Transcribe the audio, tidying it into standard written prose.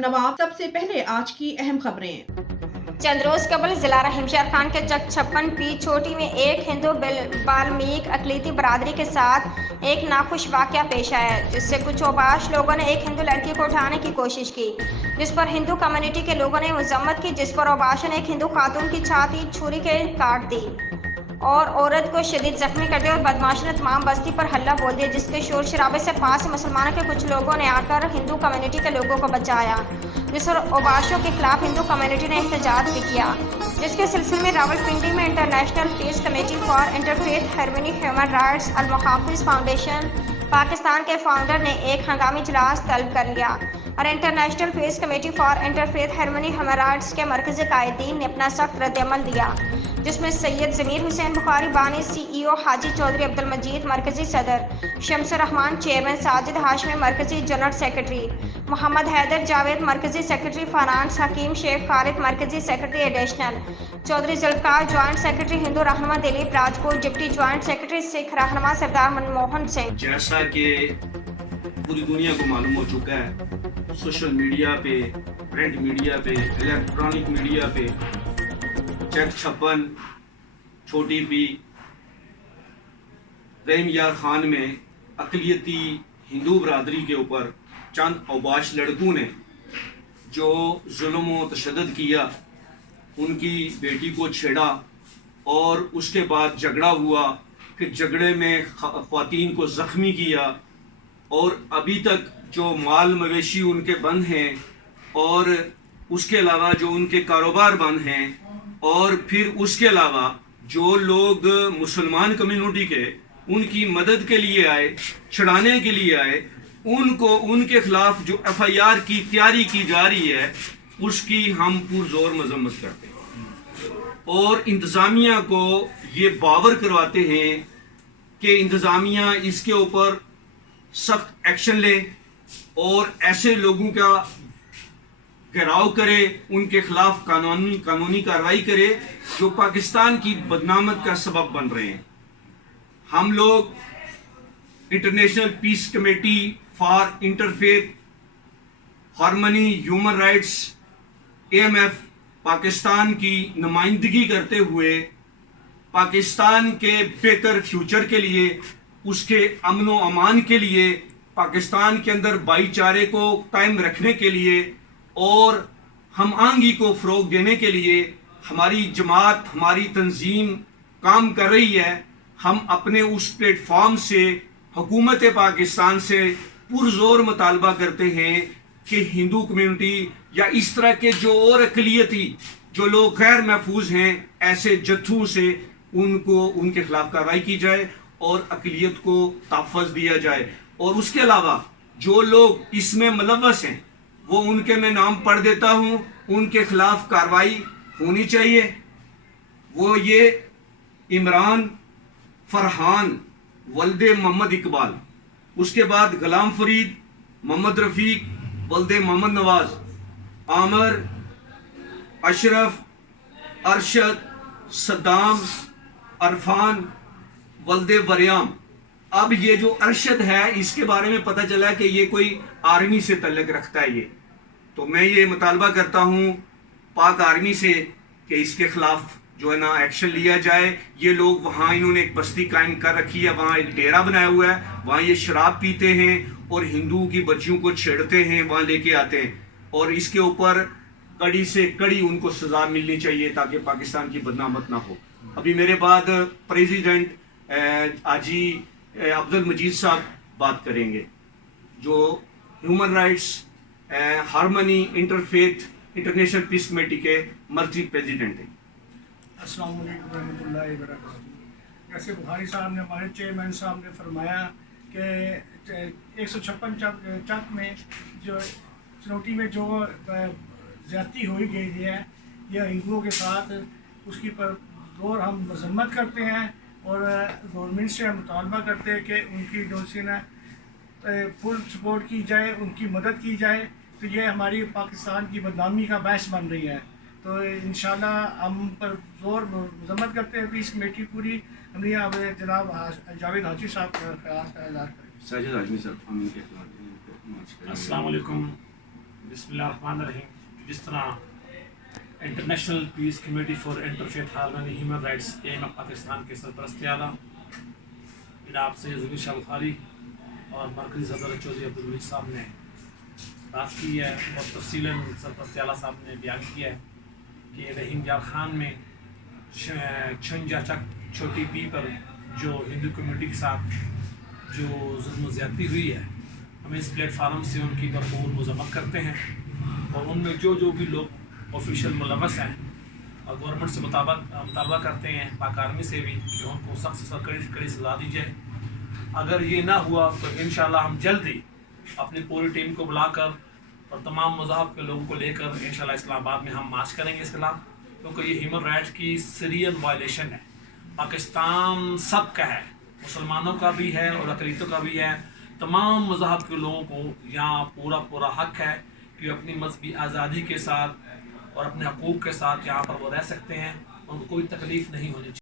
मोहम्मद नवाब। सबसे पहले आज की अहम खबरें। चंद रोज कबल जिला रहीमशहर खान के चक 56 छोटी में एक हिंदू बाल्मीक अकलीती बरादरी के साथ एक नाखुश वाकया पेश आया, जिससे कुछ औबाश लोगों ने एक हिंदू लड़की को उठाने की कोशिश की, जिस पर हिंदू कम्युनिटी के लोगों ने मजम्मत की, जिस पर औबाशों ने एक हिंदू खातून की छाती छुरी के काट दी और औरत को शदीद जख्मी कर दिया और बदमाशों ने तमाम बस्ती पर हल्ला बोल दिया, जिसके शोर शराबे से पास मुसलमानों के कुछ लोगों ने आकर हिंदू कम्युनिटी के लोगों को बचाया, जिस पर औबाशों के खिलाफ हिंदू कम्युनिटी ने एहतजाज भी किया, जिसके सिलसिले में रावलपिंडी में international peace committee for interfaith harmony human rights Al Muhafiz foundation Pakistan के फाउंडर ने एक हंगामी इजलास तलब कर लिया और international peace committee for interfaith harmony human rights के मरकजी कायदीन ने अपना सख्त रद्दअमल दिया, जिसमें सैयद ज़मीर हुसैन बुखारी बानी CEO, हाजी चौधरी अब्दुल मजीद मरकजी सदर, शम्सुर रहमान चेयरमैन, साजिद हाशमी मरकजी जनरल सेक्रेटरी, मोहम्मद हैदर जावेद मरकजी सेक्रेटरी फाइनेंस, हकीम शेख खालिद मरकजी secretary additional, Chaudhry Zulfiqar joint secretary Hindu रहनुमा Dilip Rajput, deputy joint secretary Sikh रहनुमा सरदार मनमोहन सिंह। जैसा कि पूरी दुनिया को मालूम हो चुका है, सोशल मीडिया पे, प्रिंट मीडिया पे, इलेक्ट्रॉनिक मीडिया पे चक 56 छोटी पी रहीमयार खान में अकलियती हिंदू बरादरी के ऊपर चंद औबाश लड़कों ने जो जुल्म व तशद्दुद किया, उनकी बेटी को छेड़ा और उसके बाद झगड़ा हुआ, फिर झगड़े में ख्वातीन को ज़ख्मी किया और अभी तक जो माल मवेशी उनके बंद हैं और उसके अलावा जो उनके कारोबार बंद हैं और फिर उसके अलावा जो लोग मुसलमान कम्युनिटी के उनकी मदद के लिए आए, छड़ाने के लिए आए, उनको उनके खिलाफ जो FIR की तैयारी की जा रही है उसकी हम पुरजोर मजम्मत करते हैं और इंतज़ामिया को ये बावर करवाते हैं कि इंतज़ामिया इसके ऊपर सख्त एक्शन ले और ऐसे लोगों का घेराव करे, उनके खिलाफ कानूनी कार्रवाई करे जो पाकिस्तान की बदनामत का सबब बन रहे हैं। हम लोग international peace committee for interfaith harmony human rights AMF Pakistan की नुमाइंदगी करते हुए पाकिस्तान के बेहतर फ्यूचर के लिए, उसके अमन व अमान के लिए, पाकिस्तान के अंदर भाईचारे को कायम रखने के लिए और हम आंगी को फ़रोग देने के लिए हमारी जमात, हमारी तंजीम काम कर रही है। हम अपने उस प्लेटफॉर्म से हुकूमत पाकिस्तान से पुरजोर मुतालबा करते हैं कि हिंदू कम्युनिटी या इस तरह के जो और अक़लियती जो लोग गैर महफूज हैं, ऐसे जत्थों से उनको उनके खिलाफ कार्रवाई की जाए और अक़लियत को तहफ़्फ़ुज़ दिया जाए। और उसके अलावा जो लोग इसमें मुलव्वस हैं वो उनके मैं नाम पढ़ देता हूँ, उनके खिलाफ कार्रवाई होनी चाहिए। वो ये इमरान फरहान वल्दे मोहम्मद इकबाल, उसके बाद गुलाम फरीद, मोहम्मद रफ़ीक वल्दे मोहम्मद नवाज, आमर, अशरफ, अरशद, सद्दाम, अरफान वल्दे वरियाम। अब ये जो अरशद है इसके बारे में पता चला कि ये कोई आर्मी से तल्लक रखता है तो मैं ये मुतालबा करता हूँ पाक आर्मी से कि इसके खिलाफ जो है ना एक्शन लिया जाए। ये लोग वहाँ इन्होंने एक बस्ती कायम कर रखी है, वहाँ एक डेरा बनाया हुआ है, वहाँ ये शराब पीते हैं और हिंदुओं की बच्चियों को छेड़ते हैं, वहाँ लेके आते हैं और इसके ऊपर कड़ी से कड़ी उनको सज़ा मिलनी चाहिए ताकि पाकिस्तान की बदनामत ना हो। अभी मेरे बाद प्रेसिडेंट हाजी अब्दुल मजीद साहब बात करेंगे जो human rights harmony interfaith international peace committee के मर्जी प्रेसिडेंट हैं। अस्सलाम वालेकुम रहमतुल्लाहि व बरकातहू। जैसे बुखारी साहब ने, हमारे चेयरमैन साहब ने फरमाया कि 156 चक में जो चनौटी में जो ज़्यादती हुई गई है या हिंदुओं के साथ, उसकी पर जोर हम मजम्मत करते हैं और गवर्नमेंट से हम मुतालबा करते हैं कि उनकी जो सी ना फुल सपोर्ट की जाए, उनकी मदद की जाए। तो ये हमारी पाकिस्तान की बदनामी का बायस बन रही है। तो इंशाल्लाह हम पर जोर मजम्मत करते हैं। पीस कमेटी पूरी हमने अब जनाब जावेद हाजी साहब का इजहार करें। साजिद हाशमी साहब अस्सलाम वालेकुम। बिस्मिल्लाहिर्रहमानिर्रहीम। जिस तरह international peace committee for interfaith harmony human rights M Pakistan के सरपरस्त आला जनाब सैयद शाह बुखारी और मरकज़ी सदर चौधरी अब्दुल हमीद साहब ने बात की है और तफसीलन सरपरस्त आला साहब ने बयान किया है कि रहीम यार खान में छंजा चक छोटी पी पर जो हिंदू कम्युनिटी के साथ जो जुल्म ज़्यादती हुई है, हम इस प्लेटफार्म से उनकी भरपूर मज़म्मत करते हैं और उनमें जो भी लोग ऑफिशियल मुलव्वस हैं और गवर्नमेंट से मुतालबा करते हैं पाक आर्मी से भी कि उनको सख्त से सख्त कड़ी सज़ा दी जाए। अगर ये ना हुआ तो इंशाल्लाह हम जल्द ही अपनी पूरी टीम को बुलाकर और तमाम मज़हब के लोगों को लेकर इंशाल्लाह इस्लामाबाद में हम मार्च करेंगे इसके खिलाफ, क्योंकि ये ह्यूमन राइट्स की सीरियस वायलेशन है। पाकिस्तान सबका है, मुसलमानों का भी है और अक़लियतों का भी है। तमाम मज़हब के लोगों को यहाँ पूरा हक है कि अपनी मजहबी आज़ादी के साथ और अपने हकूक़ के साथ यहाँ पर वो रह सकते हैं, उनको कोई तकलीफ़ नहीं होनी चाहिए।